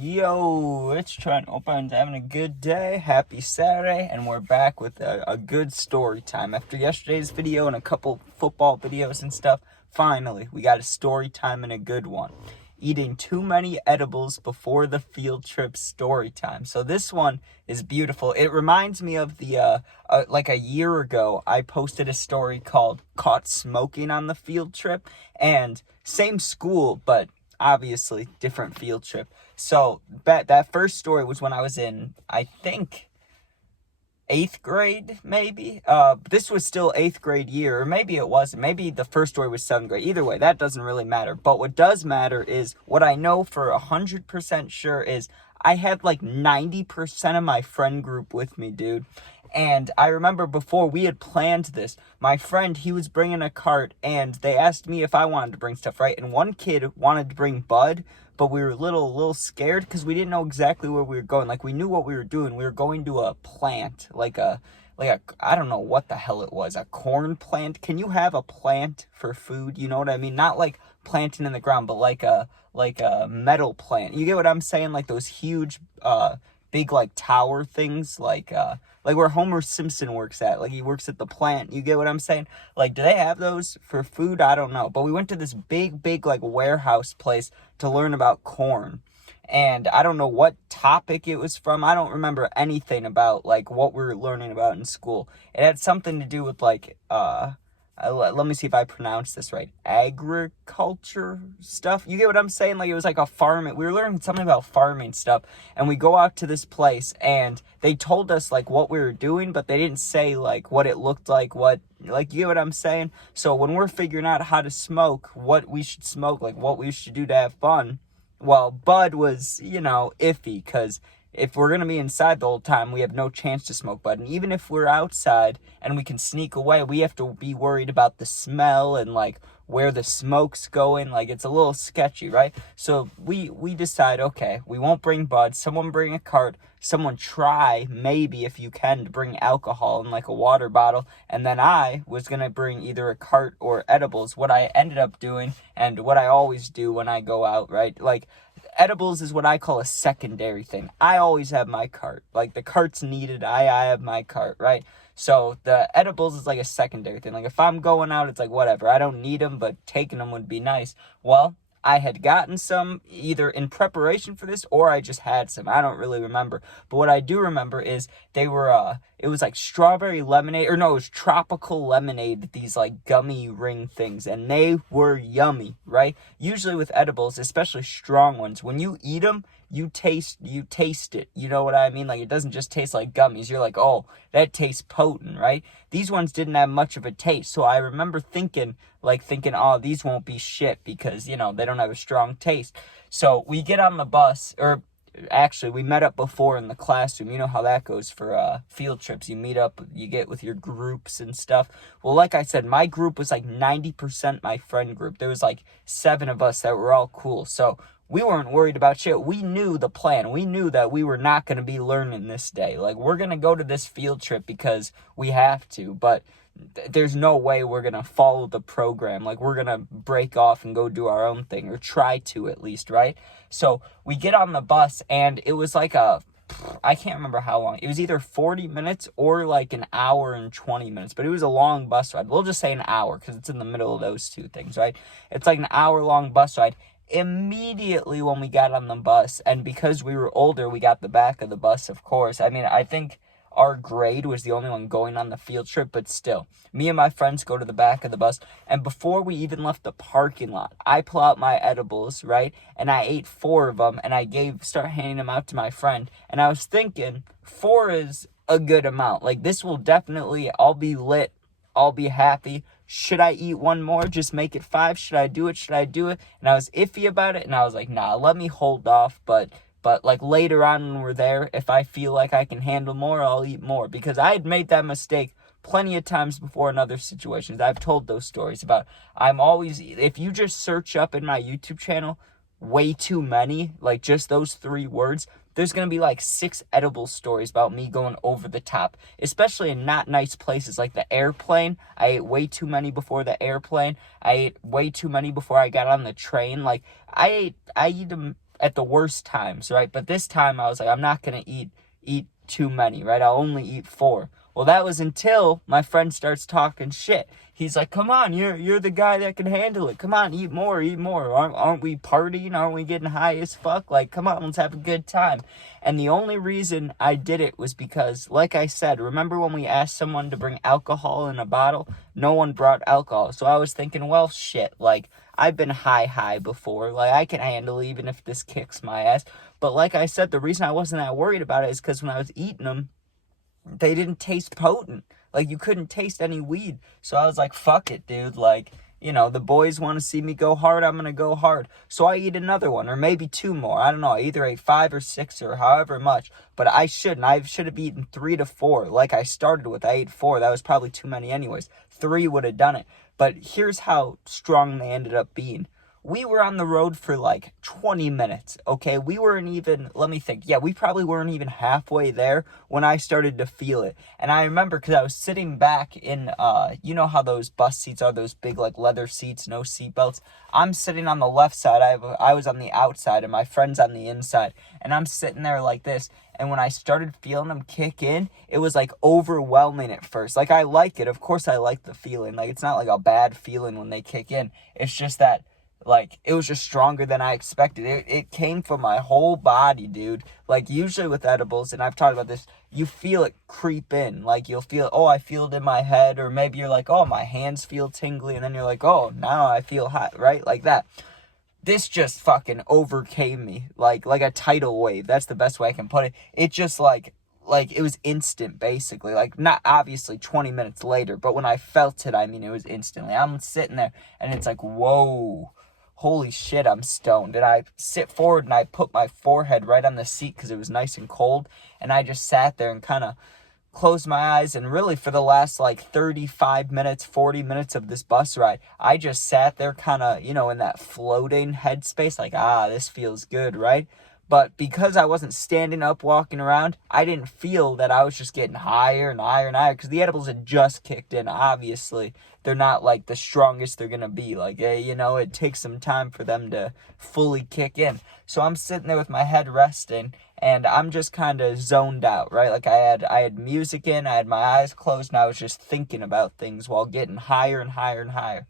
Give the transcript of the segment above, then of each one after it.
Yo, it's Trent. Hope everyone's having a good day. Happy Saturday, and we're back with a good story time. After yesterday's video and a couple football videos and stuff, finally, we got a story time and a good one. Eating too many edibles before the field trip story time. So this one is beautiful. It reminds me of the, like a year ago, I posted a story called Caught Smoking on the Field Trip, and same school, but obviously different field trip. So that first story was when I was in, I think, 8th grade, maybe. This was still 8th grade year, or maybe it wasn't. Maybe the first story was 7th grade. Either way, that doesn't really matter. But what does matter is, what I know for 100% sure is, I had like 90% of my friend group with me, dude. And I remember before we had planned this, my friend, he was bringing a cart, and they asked me if I wanted to bring stuff, right? And one kid wanted to bring bud, but we were a little scared because we didn't know exactly where we were going. Like, we knew what we were doing. We were going to a plant, like a I don't know what the hell it was, a corn plant. Can you have a plant for food? You know what I mean? Not like planting in the ground, but like a metal plant. You get what I'm saying? Like those huge big like tower things, like where Homer Simpson works at. Like, he works at the plant. You get what I'm saying? Like, do they have those for food? I don't know. But we went to this big like warehouse place to learn about corn. And I don't know what topic it was from. I don't remember anything about like what we were learning about in school. It had something to do with like let me see if I pronounce this right. Agriculture stuff. You get what I'm saying? Like, it was like a farming. We were learning something about farming stuff. And we go out to this place, and they told us like what we were doing, but they didn't say like what it looked like, like, you get what I'm saying? So when we're figuring out how to smoke, what we should smoke, like what we should do to have fun, well, bud was, iffy, because if we're going to be inside the whole time, we have no chance to smoke bud. And even if we're outside and we can sneak away, we have to be worried about the smell and, like, where the smoke's going. Like, it's a little sketchy, right? So we decide, okay, we won't bring bud. Someone bring a cart. Someone try, maybe, if you can, to bring alcohol in, like, a water bottle. And then I was going to bring either a cart or edibles. What I ended up doing, and what I always do when I go out, right? Like, edibles is what I call a secondary thing. I always have my cart. Like, the cart's needed, I have my cart, right? So the edibles is like a secondary thing. Like, if I'm going out, it's like, whatever. I don't need them, but taking them would be nice. Well, I had gotten some either in preparation for this, or I just had some. I don't really remember. But what I do remember is they were, it was like strawberry lemonade, or no, it was tropical lemonade, these like gummy ring things, and they were yummy, right? Usually with edibles, especially strong ones, when you eat them, you taste it. You know what I mean? Like, it doesn't just taste like gummies. You're like, oh, that tastes potent, right? These ones didn't have much of a taste. So I remember thinking, oh, these won't be shit because, they don't have a strong taste. So we get on the bus, or actually, we met up before in the classroom. You know how that goes for field trips. You meet up, you get with your groups and stuff. Well, like I said, my group was like 90% my friend group. There was like 7 of us that were all cool. So we weren't worried about shit. We knew the plan. We knew that we were not going to be learning this day. Like, we're going to go to this field trip because we have to, but there's no way we're going to follow the program. Like, we're going to break off and go do our own thing, or try to at least, right? So we get on the bus, and it was like I can't remember how long. It was either 40 minutes or like an hour and 20 minutes, but it was a long bus ride. We'll just say an hour because it's in the middle of those two things, right? It's like an hour-long bus ride. Immediately when we got on the bus, and because we were older, we got the back of the bus, of course. I mean, I think our grade was the only one going on the field trip, but still, me and my friends go to the back of the bus, and before we even left the parking lot, I pull out my edibles, right, and I ate 4 of them, and I start handing them out to my friend, and I was thinking, 4 is a good amount. Like, this will definitely, I'll be lit, I'll be happy. Should I eat 1 more? Just make it 5? Should I do it? And I was iffy about it, and I was like, nah, let me hold off, but like later on when we're there, if I feel like I can handle more, I'll eat more, because I had made that mistake plenty of times before in other situations. I've told those stories about, if you just search up in my YouTube channel, way too many, like just those 3 words, there's going to be like 6 edible stories about me going over the top, especially in not nice places like the airplane. I ate way too many before the airplane. I ate way too many before I got on the train. Like, I eat them at the worst times, right? But this time I was like, I'm not going to eat too many, right? I'll only eat 4. Well, that was until my friend starts talking shit. He's like, come on, you're the guy that can handle it. Come on, eat more, eat more. Aren't we partying? Aren't we getting high as fuck? Like, come on, let's have a good time. And the only reason I did it was because, like I said, remember when we asked someone to bring alcohol in a bottle? No one brought alcohol. So I was thinking, well, shit, like, I've been high before. Like, I can handle even if this kicks my ass. But like I said, the reason I wasn't that worried about it is because when I was eating them, they didn't taste potent. Like, you couldn't taste any weed. So I was like, fuck it, dude. Like, the boys want to see me go hard, I'm going to go hard. So I eat another one, or maybe 2 more. I don't know. I either ate 5 or 6 or however much. But I shouldn't. I should have eaten 3 to 4 like I started with. I ate 4. That was probably too many anyways. 3 would have done it. But here's how strong they ended up being. We were on the road for like 20 minutes, okay? We weren't even, let me think. Yeah, we probably weren't even halfway there when I started to feel it. And I remember because I was sitting back in, you know how those bus seats are, those big like leather seats, no seat belts? I'm sitting on the left side. I was on the outside and my friend's on the inside. And I'm sitting there like this. And when I started feeling them kick in, it was like overwhelming at first. Like, I like it. Of course I like the feeling. Like, it's not like a bad feeling when they kick in. It's just that, like, it was just stronger than I expected. It came from my whole body, dude. Like, usually with edibles, and I've talked about this, you feel it creep in. Like, you'll feel, oh, I feel it in my head. Or maybe you're like, oh, my hands feel tingly. And then you're like, oh, now I feel hot, right? Like that. This just fucking overcame me. Like a tidal wave. That's the best way I can put it. It just like it was instant, basically. Like, not obviously 20 minutes later, but when I felt it, I mean, it was instantly. I'm sitting there, and it's like, whoa. Holy shit, I'm stoned. And I sit forward and I put my forehead right on the seat because it was nice and cold. And I just sat there and kind of closed my eyes. And really for the last like 35 minutes, 40 minutes of this bus ride, I just sat there kind of, in that floating headspace. Like, this feels good, right? But because I wasn't standing up, walking around, I didn't feel that I was just getting higher and higher and higher because the edibles had just kicked in, obviously. They're not like the strongest they're going to be. Like, it takes some time for them to fully kick in. So I'm sitting there with my head resting and I'm just kind of zoned out, right? Like, I had music in, I had my eyes closed, and I was just thinking about things while getting higher and higher and higher.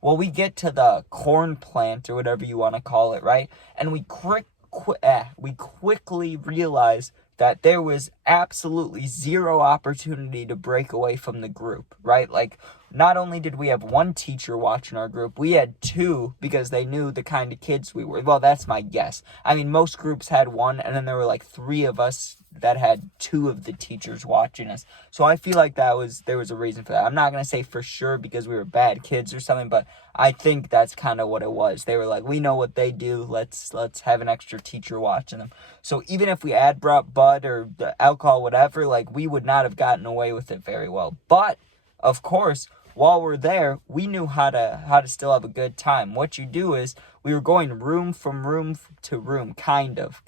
Well, we get to the corn plant or whatever you want to call it, right? And we quickly realized that there was absolutely zero opportunity to break away from the group, right? Like, not only did we have one teacher watching our group, we had 2 because they knew the kind of kids we were. Well, that's my guess. I mean, most groups had 1, and then there were like 3 of us that had 2 of the teachers watching us. So I feel like there was a reason for that. I'm not going to say for sure because we were bad kids or something, but I think that's kind of what it was. They were like, we know what they do. Let's have an extra teacher watching them. So even if we had brought bud or the alcohol, whatever, like, we would not have gotten away with it very well. But of course, while we're there, we knew how to still have a good time. What you do is, we were going room from room to room, kind of.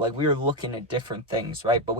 Like, we were looking at different things, right? But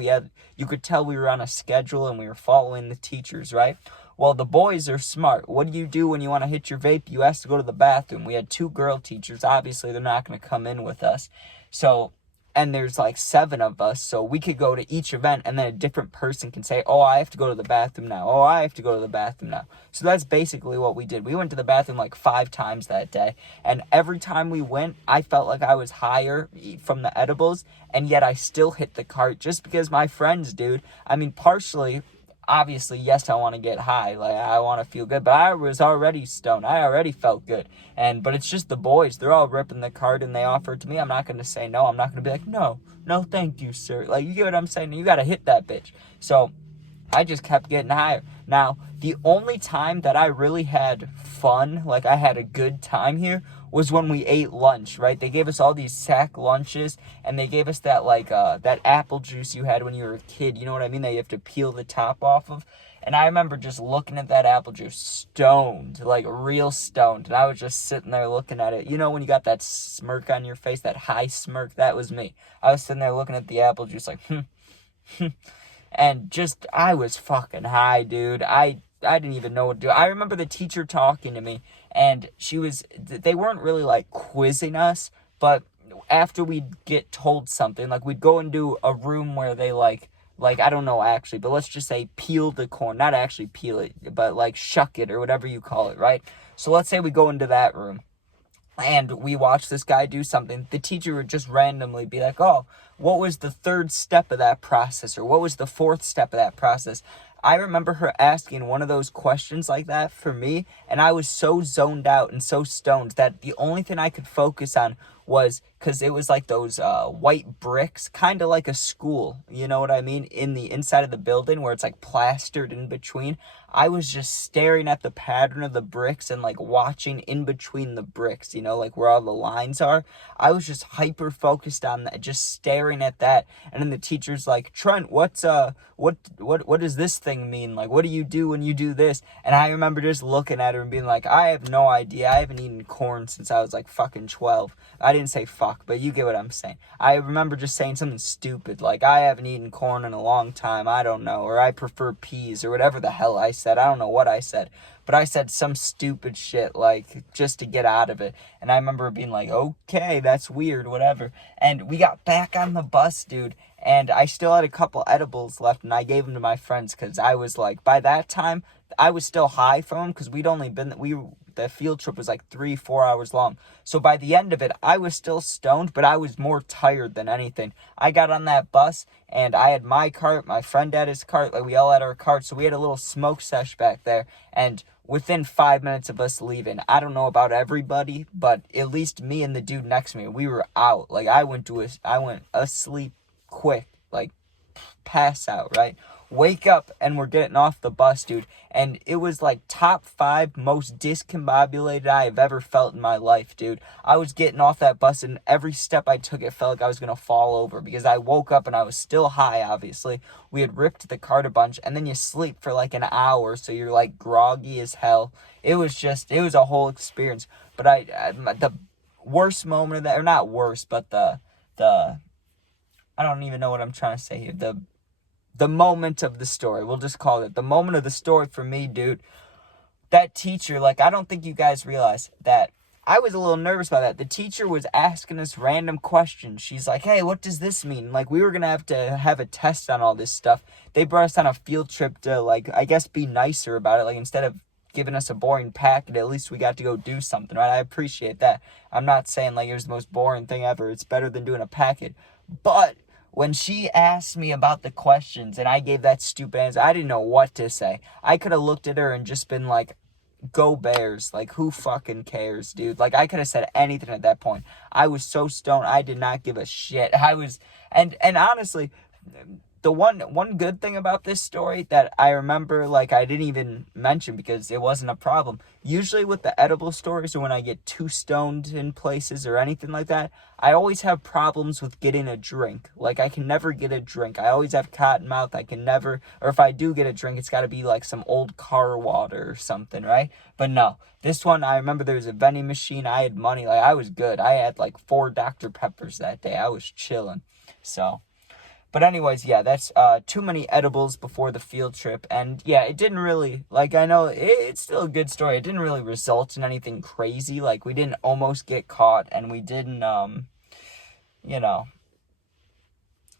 you could tell we were on a schedule and we were following the teachers, right? Well, the boys are smart. What do you do when you want to hit your vape? You ask to go to the bathroom. We had 2 girl teachers. Obviously, they're not going to come in with us. So, and there's like 7 of us, so we could go to each event and then a different person can say, oh, I have to go to the bathroom now. Oh, I have to go to the bathroom now. So that's basically what we did. We went to the bathroom like 5 times that day, and every time we went, I felt like I was higher from the edibles, and yet I still hit the cart just because my friends, dude. I mean, partially, obviously, yes, I want to get high. Like, I want to feel good. But I was already stoned. I already felt good. But it's just the boys. They're all ripping the card and they offer it to me. I'm not going to say no. I'm not going to be like, no, thank you, sir. Like, you get what I'm saying? You got to hit that bitch. So I just kept getting higher. Now, the only time that I really had fun, like I had a good time here, was when we ate lunch, right? They gave us all these sack lunches, and they gave us that, like, that apple juice you had when you were a kid. You know what I mean? That you have to peel the top off of. And I remember just looking at that apple juice, stoned, like real stoned. And I was just sitting there looking at it. You know when you got that smirk on your face, that high smirk? That was me. I was sitting there looking at the apple juice like, And just, I was fucking high, dude. I didn't even know what to do. I remember the teacher talking to me, and they weren't really like quizzing us, but after we'd get told something, like we'd go into a room where they like I don't know actually, but let's just say peel the corn, not actually peel it, but like shuck it or whatever you call it, right? So let's say we go into that room and we watch this guy do something. The teacher would just randomly be like, oh, what was the third step of that process, or what was the fourth step of that process? I remember her asking one of those questions like that for me, and I was so zoned out and so stoned that the only thing I could focus on was, because it was like those white bricks, kind of like a school, you know what I mean, in the inside of the building where it's like plastered in between. I was just staring at the pattern of the bricks and like watching in between the bricks, you know, like where all the lines are. I was just hyper focused on that, just staring at that. And then the teacher's like, Trent, what does this thing mean? Like, what do you do when you do this? And I remember just looking at her and being like, I have no idea. I haven't eaten corn since I was like fucking 12. I didn't say fuck, but you get what I'm saying. I remember just saying something stupid like, I haven't eaten corn in a long time, I don't know, or I prefer peas, or whatever the hell I said. I don't know what I said, but I said some stupid shit, like, just to get out of it. And I remember being like, okay, that's weird, whatever. And we got back on the bus, dude, and I still had a couple edibles left, and I gave them to my friends, because I was like, by that time, I was still high from them, because we'd only been, the field trip was like 3-4 hours long. So by the end of it, I was still stoned, but I was more tired than anything. I got on that bus, and I had my cart, my friend had his cart, like we all had our cart, so we had a little smoke sesh back there, and within 5 minutes of us leaving, I don't know about everybody, but at least me and the dude next to me, we were out. Like, I went asleep quick, like, pass out, right? Wake up, and we're getting off the bus, dude, and it was like top 5 most discombobulated I have ever felt in my life, dude. I was getting off that bus, and every step I took, it felt like I was gonna fall over, because I woke up and I was still high, obviously. We had ripped the cart a bunch, and then you sleep for like an hour, so you're like groggy as hell. It was a whole experience. But the worst moment of that, or not worst, but the I don't even know what I'm trying to say here. The moment of the story, we'll just call it the moment of the story for me, dude. That teacher, like, I don't think you guys realize that I was a little nervous about that. The teacher was asking us random questions. She's like, hey, what does this mean? Like, we were going to have a test on all this stuff. They brought us on a field trip to, like, I guess be nicer about it. Like, instead of giving us a boring packet, at least we got to go do something, right? I appreciate that. I'm not saying, like, it was the most boring thing ever. It's better than doing a packet. But when she asked me about the questions and I gave that stupid answer, I didn't know what to say. I could have looked at her and just been like, go Bears. Like, who fucking cares, dude? Like, I could have said anything at that point. I was so stoned, I did not give a shit. And honestly, the one good thing about this story that I remember, like, I didn't even mention because it wasn't a problem. Usually with the edible stories, or when I get too stoned in places or anything like that, I always have problems with getting a drink. Like, I can never get a drink. I always have cotton mouth. I can never, or if I do get a drink, it's got to be like some old car water or something, right? But no, this one, I remember there was a vending machine. I had money. Like, I was good. I had like 4 Dr. Peppers that day. I was chilling. So, but anyways, yeah, that's too many edibles before the field trip. And yeah, it didn't really, like, I know it's still a good story. It didn't really result in anything crazy. Like, we didn't almost get caught, and we didn't, you know,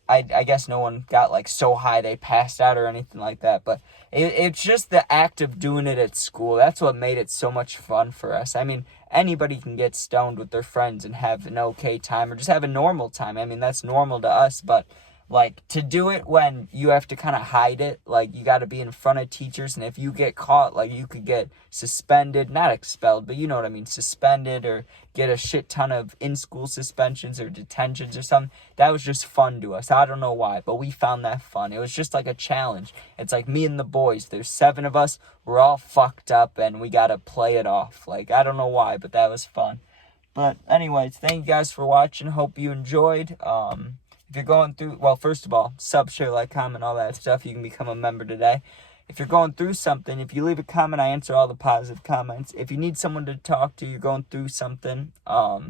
I guess no one got, like, so high they passed out or anything like that. But it's just the act of doing it at school. That's what made it so much fun for us. I mean, anybody can get stoned with their friends and have an okay time, or just have a normal time. I mean, that's normal to us, but like, to do it when you have to kind of hide it, like, you got to be in front of teachers, and if you get caught, like, you could get suspended, not expelled, but you know what I mean, suspended, or get a shit ton of in-school suspensions or detentions or something. That was just fun to us. I don't know why, but we found that fun. It was just like a challenge. It's like me and the boys. There's 7 of us. We're all fucked up, and we got to play it off. Like, I don't know why, but that was fun. But anyways, thank you guys for watching. Hope you enjoyed. If you're going through, well, first of all, sub, share, like, comment, all that stuff. You can become a member today. If you're going through something, if you leave a comment, I answer all the positive comments. If you need someone to talk to, you're going through something, my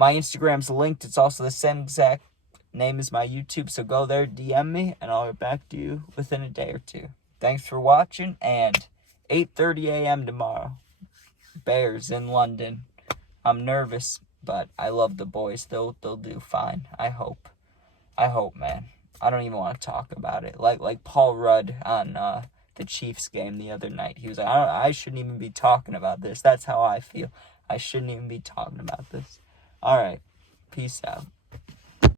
Instagram's linked. It's also the same exact name as my YouTube, so go there, DM me, and I'll get back to you within a day or two. Thanks for watching, and 8:30 a.m. tomorrow. Bears in London. I'm nervous. But I love the boys. They'll do fine. I hope. I hope, man. I don't even want to talk about it. Like Paul Rudd on the Chiefs game the other night. He was like, I shouldn't even be talking about this. That's how I feel. I shouldn't even be talking about this. All right. Peace out.